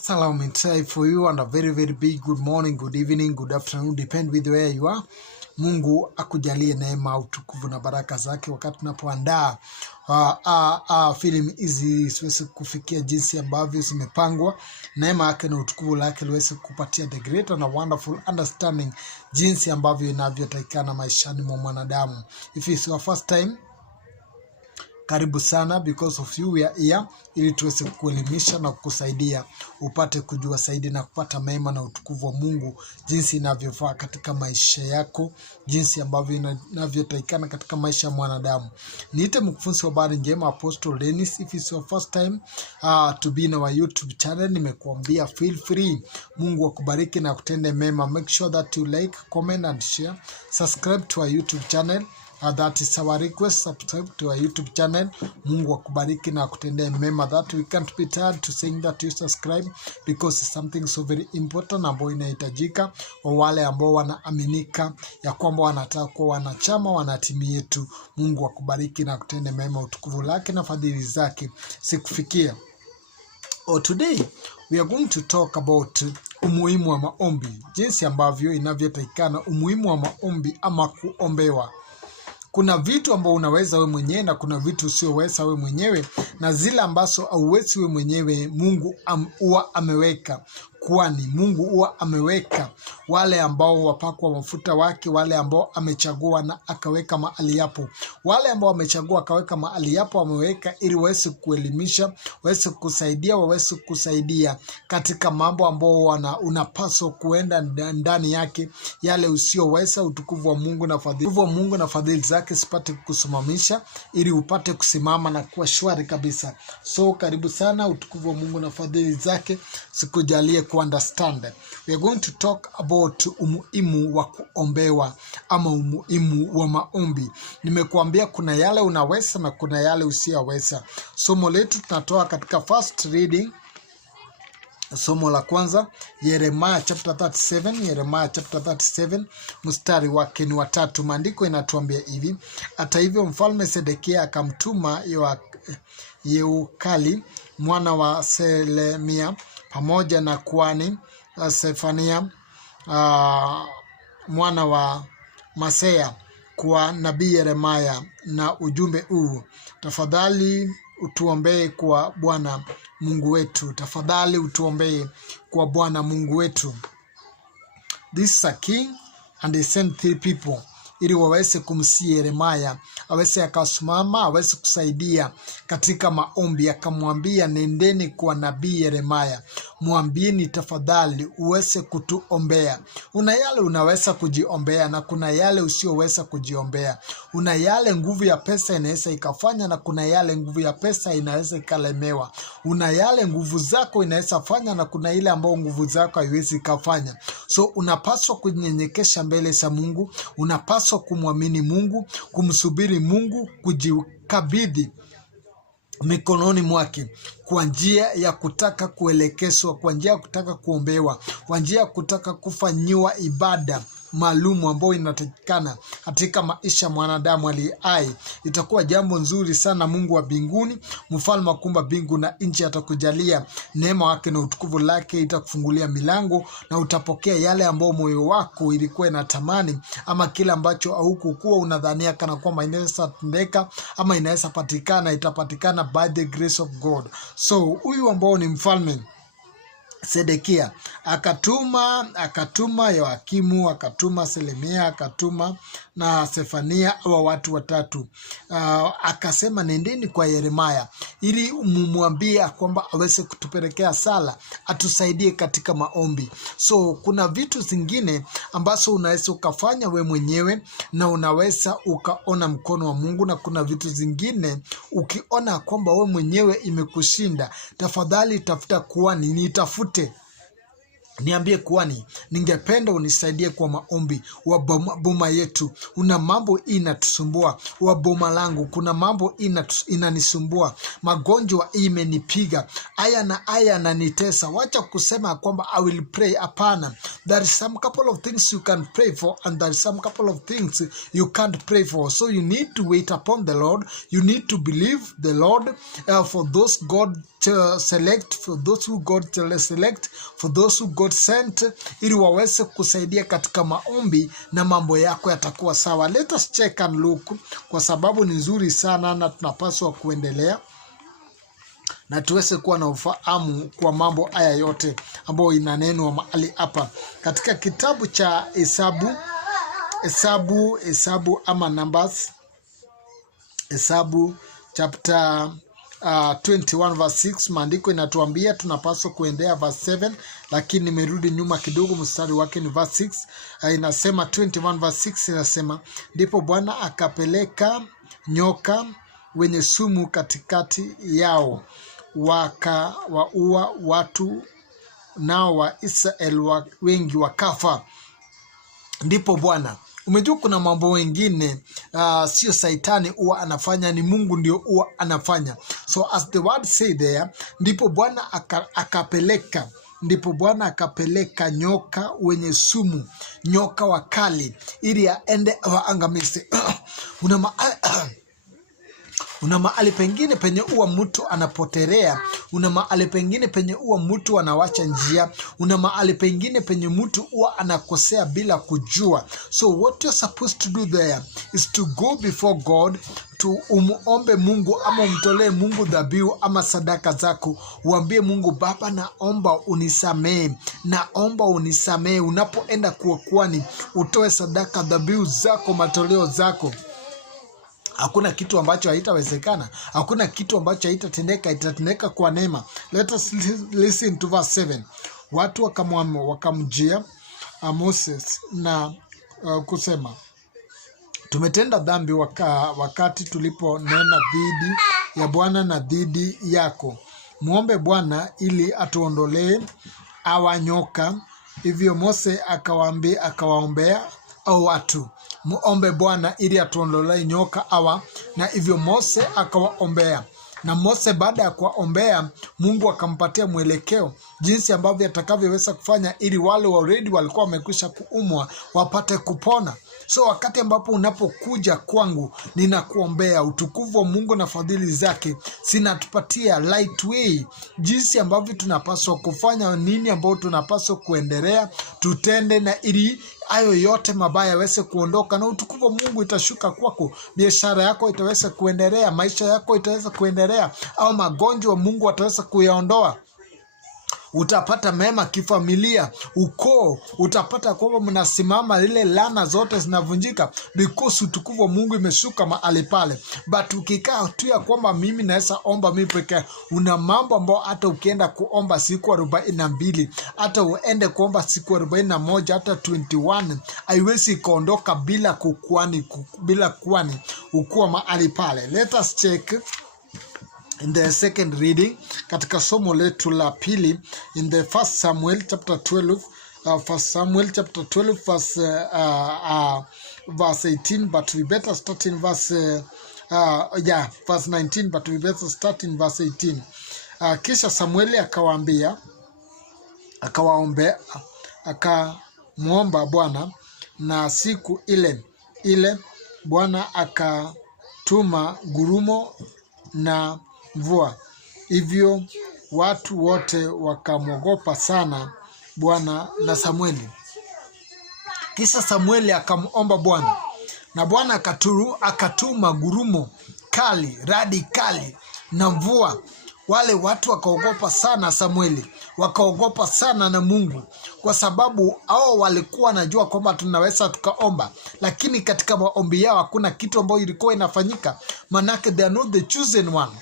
Salam inside for you and a very big good morning, good evening, good afternoon, depend with where you are. Mungu akujalie neema, utukufu na baraka zake wakati tunapoandaa film hizi siwezi kufikia jinsi ambavyo zimepangwa. Neema yake na utukufu lake liweze kupatia the great and a wonderful understanding jinsi ambavyo inavyotakikana maishani mwa mwanadamu. If it's your first time, karibu sana, because of you we are here ili tuweze kuelimisha na kukusaidia upate kujua zaidi na kupata mema na utukufu wa Mungu jinsi inavyofaa katika maisha yako, jinsi ambavyo inavyotakikana katika maisha ya mwanadamu. Niite mkufunzi wa habari njema Apostle Dennis. If it's your first time to be in our YouTube channel, nimekuambia feel free. Mungu akubariki na kutende mema. Make sure that you like, comment and share. Subscribe to our YouTube channel. That is our request. Subscribe to our YouTube channel. Mungu akubariki na kutendea mema. That we can't be tired to saying that you subscribe, because it's something so very important ambayo inahitajika kwa wale ambao wanaaminika ya kwamba wanataka kuwa wanachama wa timu yetu. Mungu akubariki na kutendea mema, utukufu lake na fadhili zake sikufikia. Today we are going to talk about umuhimu wa maombi, jinsi ambavyo inavyotakikana umuhimu wa maombi ama kuombewa. Kuna vitu ambao unaweza we mwenyewe na kuna vitu usioweza we mwenyewe, na zile ambazo hauwezi we mwenyewe Mungu huwa ameweka. Kwani Mungu huwa ameweka wale ambao wapakwa mafuta wake, wale ambao amechagua na akaweka mahali hapo. Wale ambao amechagua akaweka mahali hapo ameweka ili waweze kuelimisha, waweze kusaidia, waweze kusaidia katika mambo ambao unapaswa kuenda ndani yake, yale usioweza. Utukufu wa Mungu na fadhili zake sipate kusimamisha ili upate kusimama na kuwa shwari kabisa. So karibu sana, utukufu wa Mungu na fadhili zake sikujalie understand. We are going to talk about umuhimu wa kuombewa ama umuhimu wa maombi. Nimekuambia kuna yale unaweza na kuna yale usiyoweza. Somo letu tunatoa katika first reading. Somo la kwanza, Yeremiah chapter 37, Yeremiah chapter 37 mstari wake ni 3. Maandiko inatuambia hivi: hata hivyo mfalme Sedekia akamtuma Yeukali mwana wa Selemia pamoja na kuhani Sefania mwana wa Masea kwa nabii Yeremia na ujumbe huu: tafadhali utuombee kwa Bwana Mungu wetu. Tafadhali utuombee kwa Bwana Mungu wetu. This is a king and he sent 3 people ili waweze kumsihi Yeremia aweze akasimama, aweze kusaidia katika maombi. Akamwambia, nendeni kwa nabii Yeremia, mwambieni tafadhali uweze kutuombea. Una yale unaweza kujiombea na kuna yale usioweza kujiombea. Una yale nguvu ya pesa inaweza ikafanya na kuna yale nguvu ya pesa inaweza ikalemewa. Una yale nguvu zako inaweza fanya na kuna ile ambao nguvu zako haiwezi kufanya. So unapaswa kunyenyekesha mbele za Mungu, unapaswa kumwamini Mungu, kumsubiri Mungu, kujikabidhi mikononi mwake kwa njia ya kutaka kuelekezwa, kwa njia ya kutaka kuombewa, kwa njia ya kutaka kufanyiwa ibada maalumu ambayo inatakikana katika maisha mwanadamu aliye hai. Itakuwa jambo nzuri sana. Mungu wa mbinguni, mfalme akumba mbingu na nchi, atakujalia neema wake na utukufu lake, itakufungulia milango na utapokea yale ambao moyo wako ilikuwa inatamani, ama kile ambacho haukuwa unadhania kana kwamba inaweza tendeka ama inaweza patikana, itapatikana by the grace of God. So huyu ambao ni mfalme Sedekia akatuma Yoakimu, akatuma Selemia, akatuma na Sefania, wa watu 3. Akasema, nendeni kwa Yeremia ili mumwambie kwamba aweze kutupelekea sala, atusaidie katika maombi. So kuna vitu zingine ambazo unaweza ukafanya we mwenyewe na unaweza ukaona mkono wa Mungu, na kuna vitu zingine ukiona kwamba we mwenyewe imekushinda, tafadhali tafuta kuhani, nitafute, niambie kuhani, ningependa unisaidie kwa maombi wa boma yetu. Una mambo inatusumbua, wa boma langu kuna mambo inanisumbua, magonjwa imenipiga, aya na aya na nitesa. Wacha kusema kwamba I will pray. Hapana, there is some couple of things you can pray for and there is some couple of things you can't pray for. So you need to wait upon the Lord, you need to believe the Lord for those God select, for those who God select, for those who God sent, ili waweze kusaidia katika maombi na mambo yako yatakuwa sawa. Let us check and look, kwa sababu ni nzuri sana na tunapaswa kuendelea na tuweze kuwa na ufahamu kwa mambo haya yote ambayo inanenwa mahali hapa katika kitabu cha Hesabu ama Numbers, Hesabu chapter 21 verse 6. Maandiko inatuambia tunapaswa kuendea verse 7, lakini nimerudi nyuma kidogo, mstari wake ni verse 6. Inasema 21 verse 6 inasema, ndipo Bwana akapeleka nyoka wenye sumu katikati yao, wakawaua watu, nao wa Israeli wengi wakafa. Ndipo Bwana. Umejua kuna mambo mengine sio Saitani huwa anafanya, ni Mungu ndio huwa anafanya. So as the word say there, ndipo Bwana akapeleka nyoka wenye sumu, nyoka wakali, ili aende waangamize. Una mahali pengine penye uwa mtu anapotelea, una mahali pengine penye uwa mtu anawacha njia, una mahali pengine penye mtu uwa anakosea bila kujua. So what you're supposed to do there is to go before God, to umuombe Mungu ama umtolee Mungu dhabihu ama sadaka zako. Uambie Mungu, Baba naomba unisamee. Unapoenda kuokoani, utoe sadaka, dhabihu zako, matoleo zako. Hakuna kitu ambacho haitawezekana. Hakuna kitu ambacho haitatendeka, itatendeka kwa neema. Let us listen to verse 7. Watu wakamjia Moses na kusema, tumetenda dhambi wakati tuliponena dhidi ya Bwana na dhidi yako. Muombe Bwana ili atuondolee hawa nyoka. Hivyo Mose akawaombea au watu, muombe Bwana ili atuondolee nyoka hawa, na hivyo Mose akawaombea. Na Mose baada ya kuwaombea, Mungu akampatia mwelekeo jinsi ambavyo atakavyoweza kufanya ili wale already walikuwa wamekwisha kuumwa wapate kupona. So wakati ambapo unapokuja kwangu, ninakuombea, utukufu wa Mungu na fadhili zake zinatupatia light way jinsi ambavyo tunapaswa kufanya, nini ambao tunapaswa kuendelea tutende, na ili hayo yote mabaya yaweze kuondoka na utukufu wa Mungu itashuka kwako. Biashara yako itaweza kuendelea, maisha yako itaweza kuendelea, au magonjwa Mungu ataweza kuyaondoa. Utapata mema kifamilia, ukoo, utapata kwamba mnasimama, lile laana zote zinavunjika because utukufu wa Mungu imeshuka mahali pale. But ukikaa tu ya kwamba mimi naweza omba mimi pekee, una mambo ambao hata ukienda kuomba siku 42, hata uende kuomba siku 41, hata 21, haiwezi kuondoka bila kuani ukua mahali pale. Let us check in the second reading katika somo letu la pili, in the first Samuel chapter 12, first Samuel chapter 12 verse 18, but we better start in verse verse 19, but we better start in verse 18. Kisha Samueli akamuomba Bwana, na siku ile Bwana akatuma gurumo na mvua, hivyo watu wote wakamwogopa sana Bwana na Samueli. Kisha Samueli akamuomba Bwana, na Bwana akatuma gurumo kali, radi kali na mvua. Wale watu wakaogopa sana Samueli, wakaogopa sana na Mungu, kwa sababu hao walikuwa wanajua kwamba tunaweza tukaomba, lakini katika maombi yao hakuna kitu ambacho ilikuwa inafanyika, manake they are not the chosen one.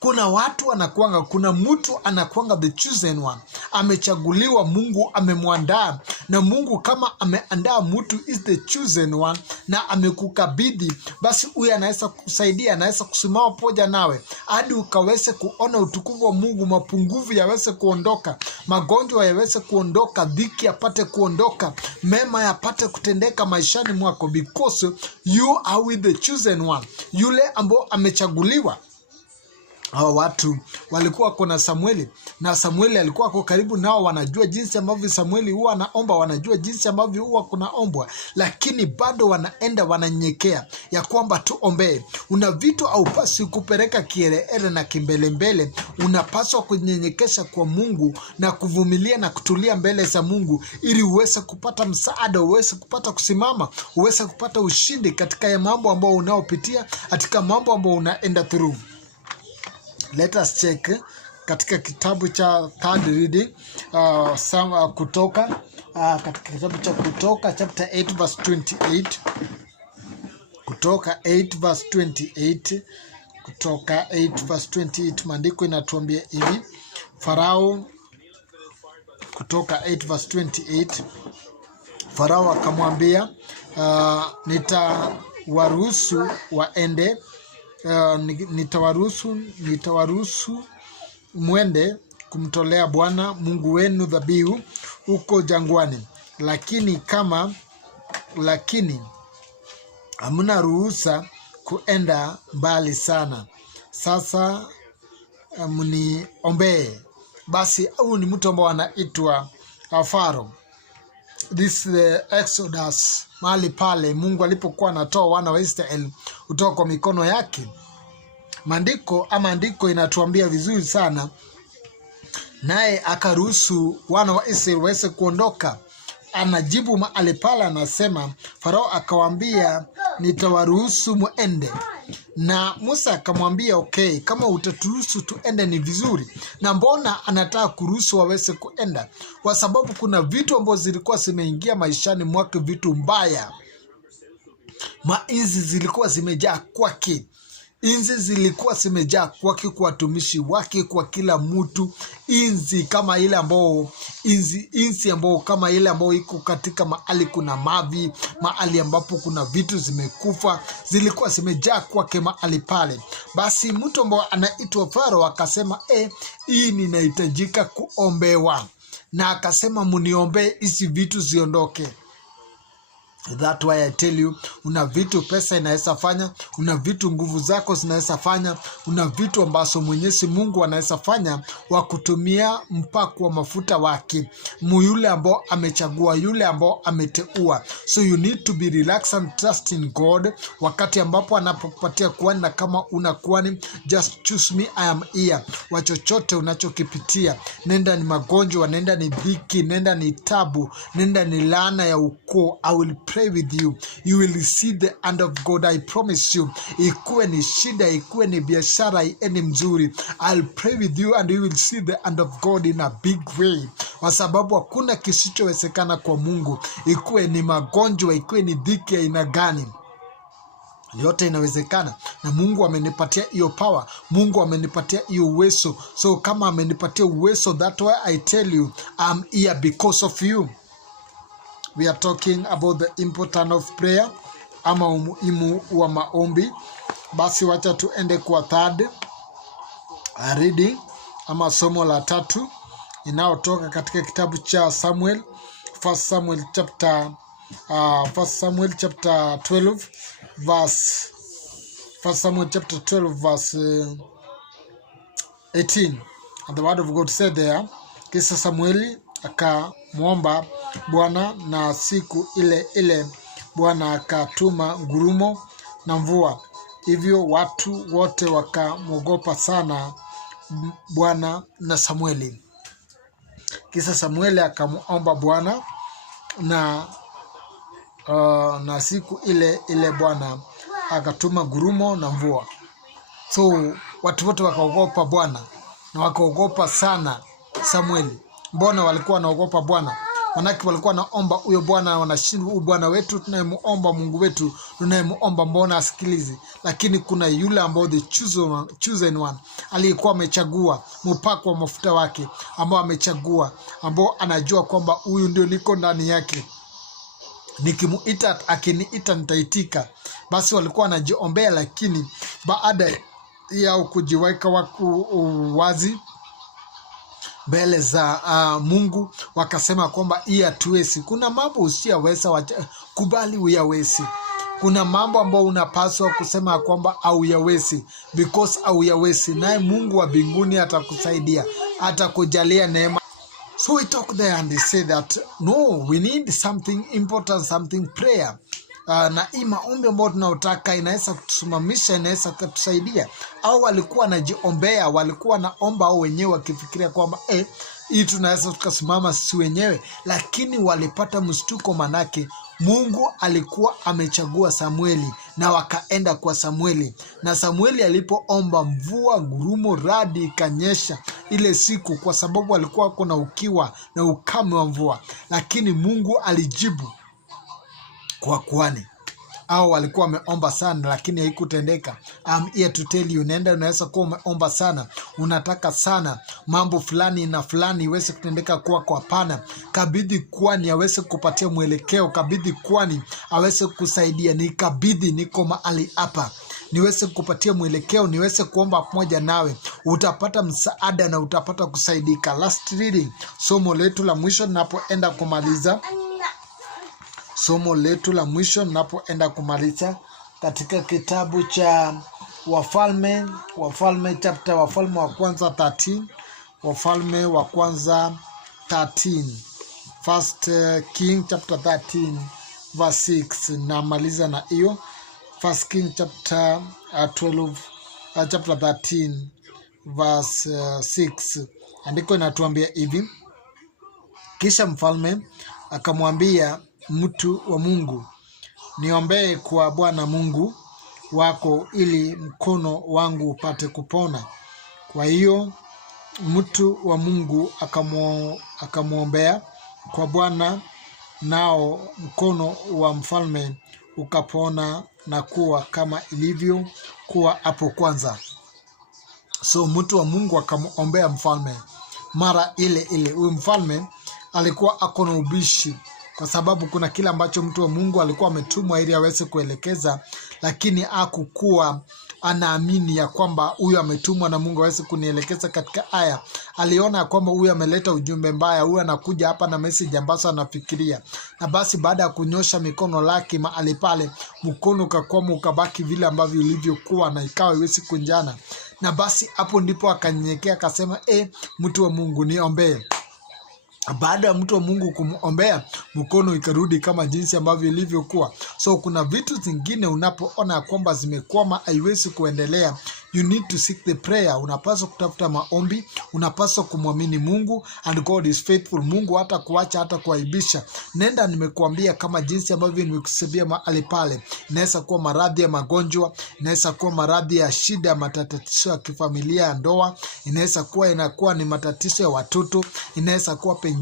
Kuna watu anakuanga, kuna mtu anakuanga the chosen one, amechaguliwa, Mungu amemwandaa. Na Mungu kama ameandaa mtu is the chosen one na amekukabidhi, basi huyu anaweza kukusaidia, anaweza kusimama pamoja nawe hadi ukaweze kuona utukufu wa Mungu, mapungufu yaweze kuondoka, magonjwa yaweze kuondoka, dhiki yapate kuondoka, mema yapate kutendeka maishani mwako, because you are with the chosen one, yule ambao amechaguliwa. hao watu walikuwa kuna Samueli, na Samueli alikuwa kwa karibu nao, wanajua jinsi ambavyo Samueli huwa anaomba, wanajua jinsi ambavyo huwa kunaombwa, lakini bado wanaenda wananyekea ya kwamba tuombee. Una vitu au pasi kupeleka kielele na kimbelembele, unapaswa kunyenyekesha kwa Mungu na kuvumilia na kutulia mbele za Mungu, ili uweze kupata msaada, uweze kupata kusimama, uweze kupata ushindi katika ya mambo ambayo unaopitia, katika mambo ambayo unaenda through. Let us check katika kitabu cha third reading Kutoka, katika kitabu cha Kutoka chapter 8 verse 28. Kutoka 8 verse 28. Kutoka 8 verse 28, maandiko inatuambia hivi. Farao, Kutoka 8 verse 28, Farao akamwambia, nitawaruhusu waende, nitawaruhusu mwende kumtolea Bwana Mungu wenu dhabihu huko jangwani, lakini hamna ruhusa kuenda mbali sana. Sasa mniombee. Basi huyu ni mtu ambao anaitwa Farao. This is the Exodus, mahali pale Mungu alipokuwa anatoa wana wa Israeli kutoka kwa mikono yake. Maandiko inatuambia vizuri sana, naye akaruhusu wana wa Israeli waweze kuondoka. Anajibu mahali pale, anasema Farao akawaambia, nitawaruhusu muende. Na Musa akamwambia, okay, kama utaturuhusu tuende ni vizuri. Na mbona anataka kuruhusu waweze kuenda? Kwa sababu kuna vitu ambazo zilikuwa zimeingia maishani mwake, vitu mbaya. Mainzi zilikuwa zimejaa kwake. Inzi zilikuwa zimejaa kwake, kwa watumishi wake, kwa kila mtu. Inzi kama ile ambao kama ile ambao iko katika mahali kuna mavi, mahali ambapo kuna vitu zimekufa, zilikuwa zimejaa kwake mahali pale. Basi mtu ambao anaitwa Farao akasema, hii ninahitajika kuombewa, na akasema mniombe hizi vitu ziondoke. That why I tell you, una vitu pesa inaweza fanya, una vitu nguvu zako zinaweza fanya, una vitu ambazo Mwenyezi Mungu anaweza fanya wa kutumia mpako wa mafuta wake, yule ambao amechagua, yule ambao ameteua. So you need to be relaxed and trust in God. Wakati ambapo anapokupatia kuani, na kama una kuani, just choose me, I am here. Wachochote unachokipitia, nenda ni magonjwa, nenda ni dhiki, nenda ni tabu, nenda ni laana ya ukoo, I will pray with you. You will see the hand of God, I promise you. Ikuwe ni shida, ikuwe ni biashara, ni mzuri, I'll pray with you and you will see the hand of God in a big way. Kwa sababu hakuna kisichowezekana kwa Mungu. Ikuwe ni magonjwa, ikuwe ni dhiki ya aina gani, yote inawezekana. Na Mungu amenipatia hiyo power, Mungu amenipatia hiyo uwezo. So kama amenipatia uwezo, that why I tell you, I'm here because of you. We are talking about the importance of prayer, ama umuhimu wa maombi. Basi wacha tuende kwa third reading, ama somo la tatu, inayotoka katika kitabu cha Samuel, 1 Samuel chapter 12 verse 18. And the word of God said there, kisha Samueli akamwomba Bwana, na siku ile ile Bwana akatuma ngurumo na mvua, hivyo watu wote wakamwogopa sana Bwana na Samueli. Kisha Samueli akamuomba Bwana, na siku ile ile Bwana akatuma ngurumo na mvua. So watu wote wakaogopa Bwana na wakaogopa sana Samueli. Mbona walikuwa wanaogopa Bwana? Manake walikuwa naomba huyo Bwana, wanashinda huyo Bwana wetu tunayemuomba, Mungu wetu tunayemuomba, mbona asikilizi? Lakini kuna yule ambao the chosen one, aliyekuwa amechagua, mpako wa mafuta wake ambao amechagua, ambao anajua kwamba huyu ndio niko ndani yake, nikimuita, akiniita nitaitika. Basi walikuwa wanajiombea, lakini baada ya kujiweka wazi mbele za Mungu, wakasema kwamba hii hatuwezi. Kuna mambo usiyaweza, kubali uyawezi. Kuna mambo ambayo unapaswa kusema kwamba hauyawezi, because hauyawezi, naye Mungu wa mbinguni atakusaidia, atakujalia neema. So we talk there and they say that no, we need something important, something prayer. Na hii maombi ambayo tunaotaka inaweza kutusimamisha, inaweza kutusaidia. Au walikuwa wanajiombea, walikuwa naomba au wenyewe wakifikiria kwamba hii tunaweza tukasimama sisi wenyewe, lakini walipata mshtuko, manake Mungu alikuwa amechagua Samueli na wakaenda kwa Samueli. Na Samueli alipoomba, mvua, ngurumo, radi ikanyesha ile siku, kwa sababu alikuwa kuna ukiwa na ukame wa mvua. Lakini Mungu alijibu kwa kuhani. Au walikuwa wameomba sana lakini haikutendeka. I'm here to tell you, nenda unaweza kuwa umeomba sana, unataka sana mambo fulani na fulani iweze kutendeka kwako. Hapana, kabidhi kuhani aweze kupatia mwelekeo, kabidhi kuhani aweze kusaidia. Nikabidhi, niko mahali hapa niweze kupatia mwelekeo, niweze kuomba pamoja nawe, utapata msaada na utapata kusaidika. Last reading, somo letu la mwisho ninapoenda kumaliza. Somo letu la mwisho ninapoenda kumaliza katika kitabu cha Wafalme chapter, Wafalme wa kwanza 13, Wafalme wa kwanza 13, First King chapter 13 verse 6. Na maliza na hiyo First King chapter 12 chapter 13 verse 6. Andiko inatuambia hivi: kisha mfalme akamwambia mtu wa Mungu, niombee kwa Bwana Mungu wako ili mkono wangu upate kupona. Kwa hiyo mtu wa Mungu akamwombea kwa Bwana, nao mkono wa mfalme ukapona na kuwa kama ilivyo kuwa hapo kwanza. So mtu wa Mungu akamwombea mfalme mara ile ile. Huyu mfalme alikuwa akona ubishi, kwa sababu kuna kila ambacho mtu wa Mungu alikuwa ametumwa ili aweze kuelekeza, lakini hakukuwa anaamini ya kwamba huyu ametumwa na Mungu aweze kunielekeza katika haya. Aliona kwamba huyu ameleta ujumbe mbaya, huyu anakuja hapa na message ambazo anafikiria. Na basi baada ya kunyosha mikono lake mahali pale, mkono ukakwama ukabaki vile ambavyo ulivyokuwa na ikawa iwezi kunjana. Na basi hapo ndipo akanyenyekea akasema, mtu wa Mungu niombee. Baada ya mtu wa Mungu kumuombea, mkono ikarudi kama jinsi ambavyo ilivyokuwa. So kuna vitu zingine unapoona kwamba zimekwama, haiwezi kuendelea, you need to seek the prayer. Unapaswa kutafuta maombi, unapaswa kumwamini Mungu, and God is faithful. Mungu hata kuacha, hata kuaibisha. Nenda, nimekuambia kama jinsi ambavyo nimekusebia mahali pale. Inaweza kuwa maradhi ya magonjwa, inaweza kuwa maradhi ya shida, matatizo ya kifamilia, ya ndoa, inaweza kuwa inakuwa ni matatizo ya watoto, inaweza kuwa pengine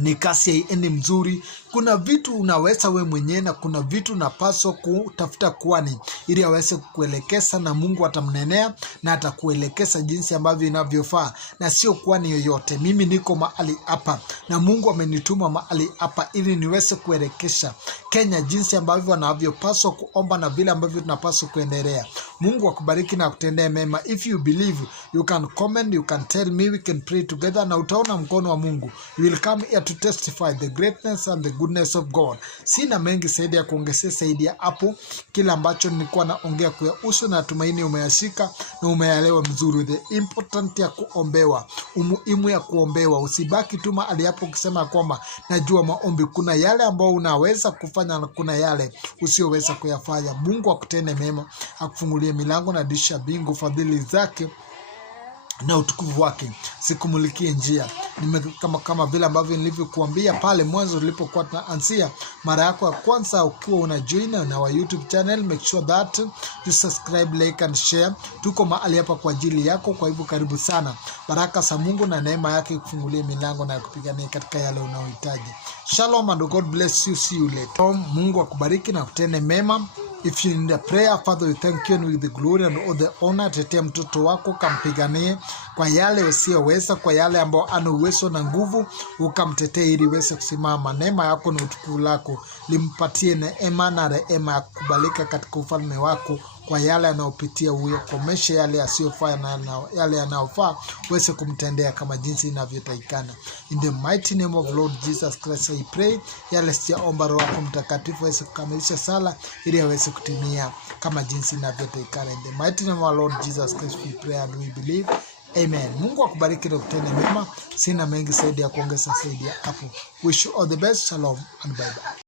ni kasi haiendi mzuri. Kuna vitu unaweza we mwenyewe, na kuna vitu unapaswa kutafuta kuhani ili aweze kukuelekeza, na Mungu atamnenea na atakuelekeza jinsi ambavyo inavyofaa, na sio kuhani yoyote. Mimi niko mahali hapa na Mungu amenituma mahali hapa ili niweze kuelekeza Kenya jinsi ambavyo wanavyopaswa kuomba na vile ambavyo tunapaswa kuendelea. Mungu akubariki na kutendea mema. If you believe, you can comment, you can tell me, we can pray together, na utaona mkono wa Mungu. You will come here to testify the greatness and the goodness of God. Sina mengi zaidi ya kuongezea zaidi ya hapo. Kila ambacho nilikuwa naongea kuyahusu, na tumaini umeyashika na umeelewa mzuri. The important ya kuombewa, umuhimu ya kuombewa. Usibaki tu mahali hapo ukisema kwamba najua maombi. Kuna yale ambao unaweza kufanya na kuna yale usioweza kuyafanya. Mungu akutende mema, akufungulie milango na dirisha mbingu, fadhili zake na utukufu wake sikumulikie njia. Kama vile ambavyo nilivyokuambia pale mwanzo nilipokuwa tunaanzia, mara yako ya kwanza ukiwa una join na wa YouTube channel, make sure that you subscribe, like and share. Tuko mahali hapa kwa ajili yako, kwa hivyo karibu sana. Baraka za Mungu na neema yake kufungulie milango na kupigania katika yale unayohitaji. Shalom and God bless you. See you later. Mungu akubariki na kutende mema. If you need a prayer, Father, we thank you and with the glory and all the honor. Tetea mtoto wako, kampiganie kwa yale usiyoweza, kwa yale ambao ana uwezo na nguvu, ukamtetee ili iweze kusimama. Neema yako na utukufu lako limpatie neema na rehema ya kukubalika katika ufalme wako kwa yale anayopitia, ukomeshe yale yasiyofaa na yale yanayofaa uweze kumtendea kama jinsi inavyotakikana. In the mighty name of Lord Jesus Christ I pray. Yale sijaomba Roho yako Mtakatifu aweze kukamilisha sala ili aweze kutimia kama jinsi inavyotakikana. In the mighty name of Lord Jesus Christ we pray and we believe. Amen. Mungu akubariki na kutende mema. Sina mengi zaidi ya kuongeza zaidi ya hapo. Wish you all the best. Shalom and bye bye.